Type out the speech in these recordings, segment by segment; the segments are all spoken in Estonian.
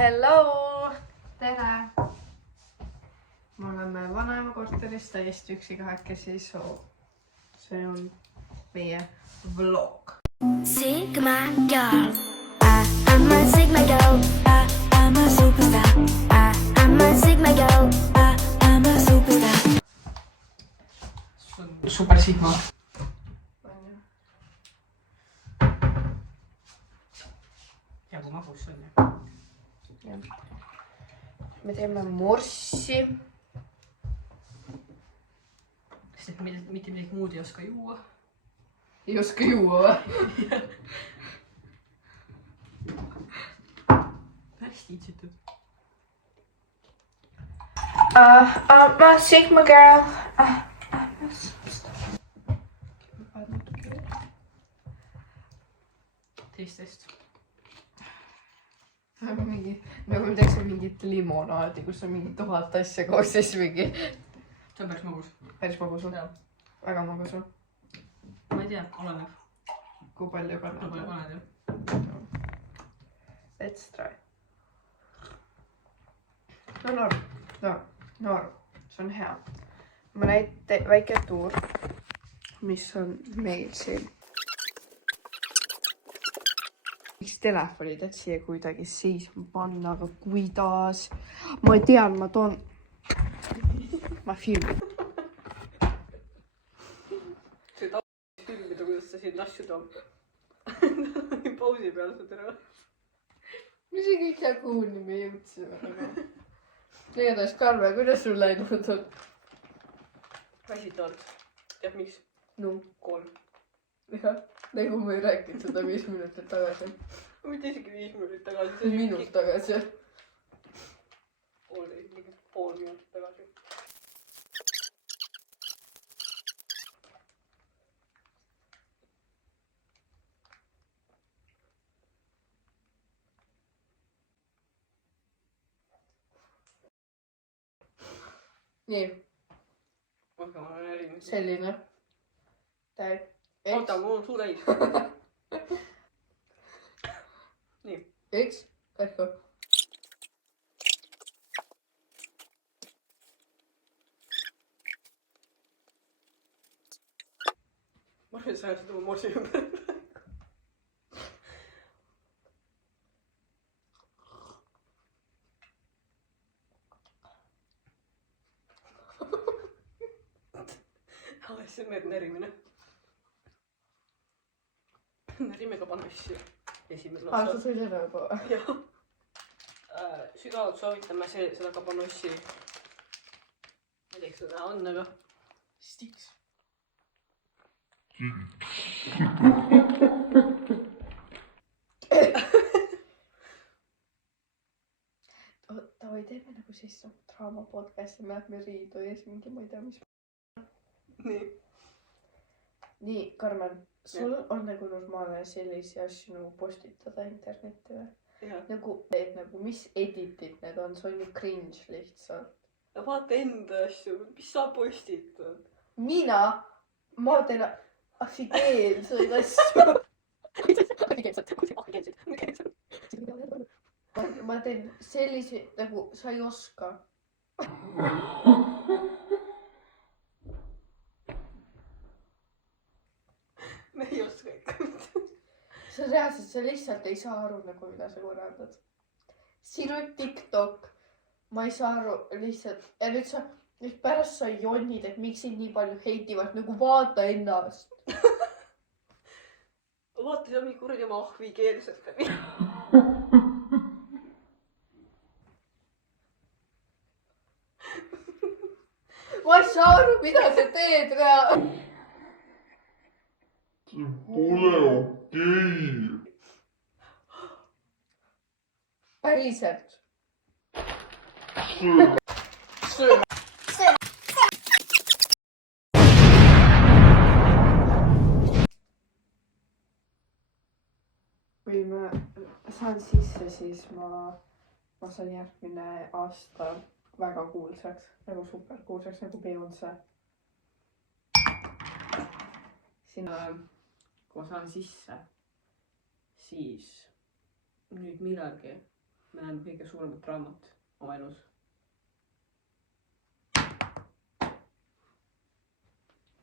Hello! Tere! Me oleme vanaema korteris täiesti üksi kahekesi, see on meie vlog. Sigma girl, I'm a Sigma girl, I'm a superstar, I'm a Sigma girl, I'm a superstar. See on super Sigma. Ja kui magus on ju. Me teeme morssi. Sest mitte midagi muud ei oska juua. Ei oska juua või? Hästi itsitud. I'm a Sigma girl. Teistest. Nagu me teeksime mingit limonaadi, kus on mingi 1000 asja koos, siis mingi... See on päris magus. Päris magus on? Väga magus on? Ma ei tea, oleneb. Kui palju paned? Kui palju paned jah. Let's try. No norm. See on hea. Ma näite väike tuur, mis on meil siin. Miks telefonid, et siia kuidagi seisma panna, aga kuidas? Ma tean, ma toon... Ma filmin. See tahab filmida, kuidas sa siin asju toob. Pausi peal sa tere. Mis see kõik ja kuulni me jõudsime? Igatahes, Karme, kuidas sul läinud on? Väsitavalt. Tead miks? No, Kool. jah. Nagu ma ei rääkinud seda 5 minutit tagasi. Mitte isegi 5 minutit tagasi. Minut tagasi. Pool minutit tagasi. Nii. Aga ma olen erinev. Selline. Täi. Oota, mul on suu täis. Nii. Eks? Kähku. Ma arvan, et sa ajasid oma morsi ümber. See on närimine. Närimega panossi. Esimene Sa sõi seda juba? Jah. Sügavalt soovitame seda ka panossi. Ma ei tea, kas seda on, aga Stix. Tavai, teeme nagu siis draama podcasti, me lähme riidu ja siis mingi, ma ei tea, mis... Nii, Karmen, sul on nagu normaalne sellisi asju nagu postitada internetti või? Nagu, mis edited need on, see on ju cringe lihtsalt. Ja vaata enda asju, mis sa postitad? Mina? Ma teen afikeelseid asju. Ma teen sellisi, nagu sa ei oska. Me ei oska ikka mitte. Sa reaalselt, sa lihtsalt ei saa aru, nagu mida sa korraldad. Sinu TikTok, ma ei saa aru lihtsalt. Ja nüüd pärast sa jonnid, et miks sind nii palju heitivad, nagu vaata ennast. Vaata, see on mingi kuradi oma ahvikeelset. Ma ei saa aru, mida sa teed rea. See pole okei. Päriselt. Kui ma saan sisse, siis ma saan järgmine aasta väga kuulsaks, nagu super kuulsaks, nagu Beyoncé. Sina, kui ma saan sisse, siis nüüd millalgi ma näen kõige suuremat draamat oma elus.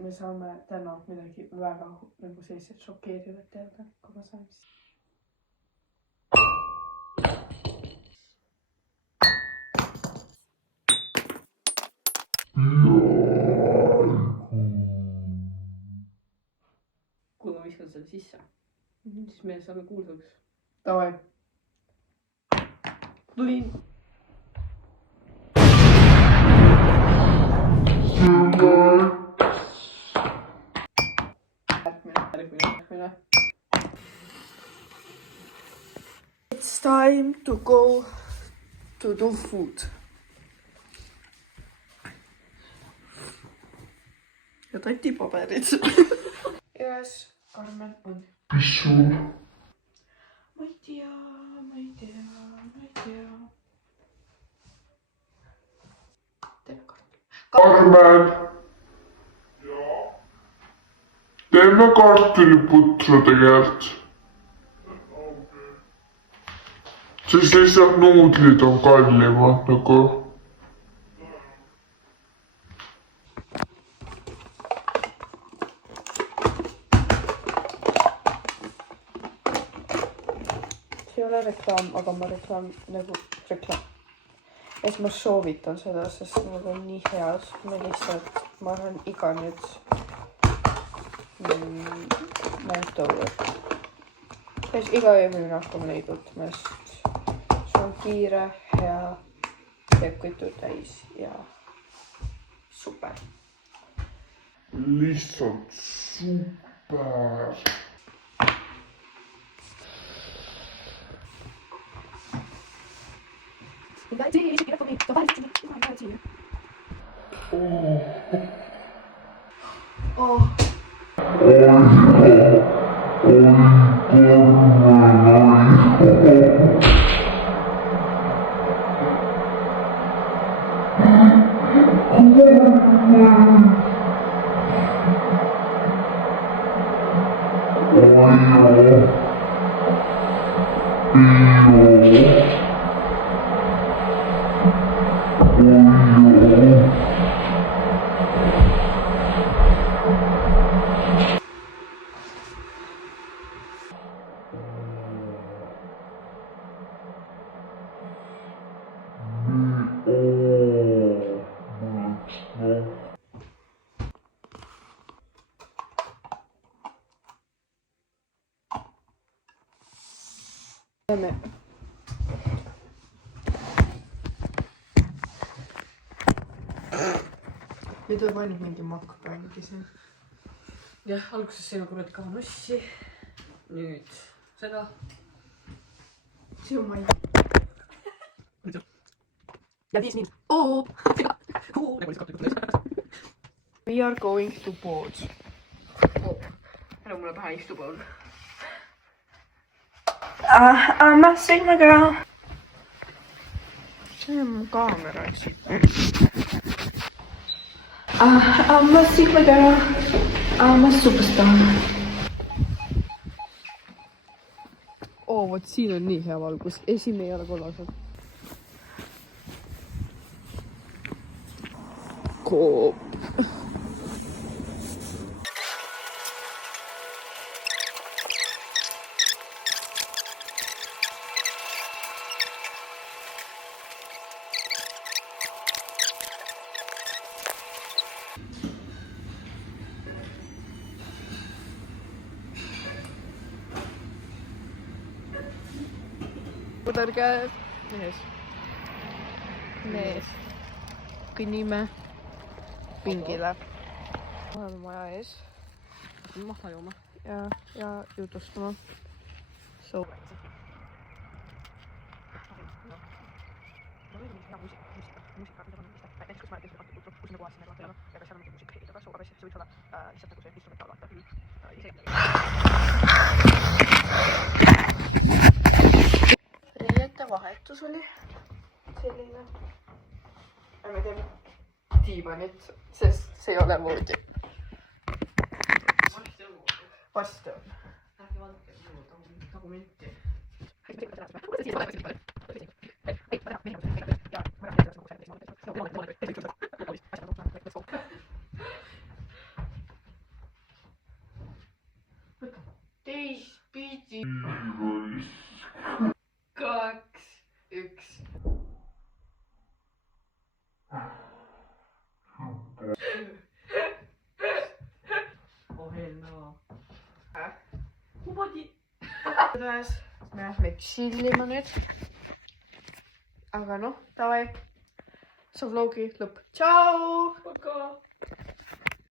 me saame täna midagi väga nagu sellised šokeerivat teada, kui ma saan siis. kui ma viskan selle sisse, siis me saame kuulsaks. Davai. Tulin. Järgmine. It's time to go to do food. Ja tatipaberid. Yes, Karmen on. Mis sul? Ma ei tea. Karmen! Teeme kartuliputru tegelikult. Siis lihtsalt nuudlid on kallimad nagu. See ei ole reklaam, aga ma reklaam. Et ma soovitan seda, sest nad on nii head. Ma arvan iga nüüd näitavad. Iga öömine hakkame neid võtma, sest see on kiire, hea, teeb kõitu täis ja super. Lihtsalt super. Nüüd on ainult mingi makpäingi siin. Jah, alguses sõime kurat kavanossi. Nüüd seda. See on mai. Ja 5 mind. We are going to board. Ära mulle pähe istu palun. I'm a Sigma girl. See on mu kaamera, eks. I'm a Sigma girl. I'm a superstar. Vot siin on nii hea valgus. Siin ei ole kollased. Koop. Puderge mees. Kõnnime pingile. Oleme maja ees. Mahla jooma. Ja jutustama. So. Riiete vahetus oli selline. Ja me teeme diivanit, sest see ei ole voodi. Varsti on. Ärge vaadake minu tagumenti. teistpidi. 2, 1. Oh no. me lähme chillima nüüd. aga noh, davai. See vlogi lõpp. Tšau! Pakaa!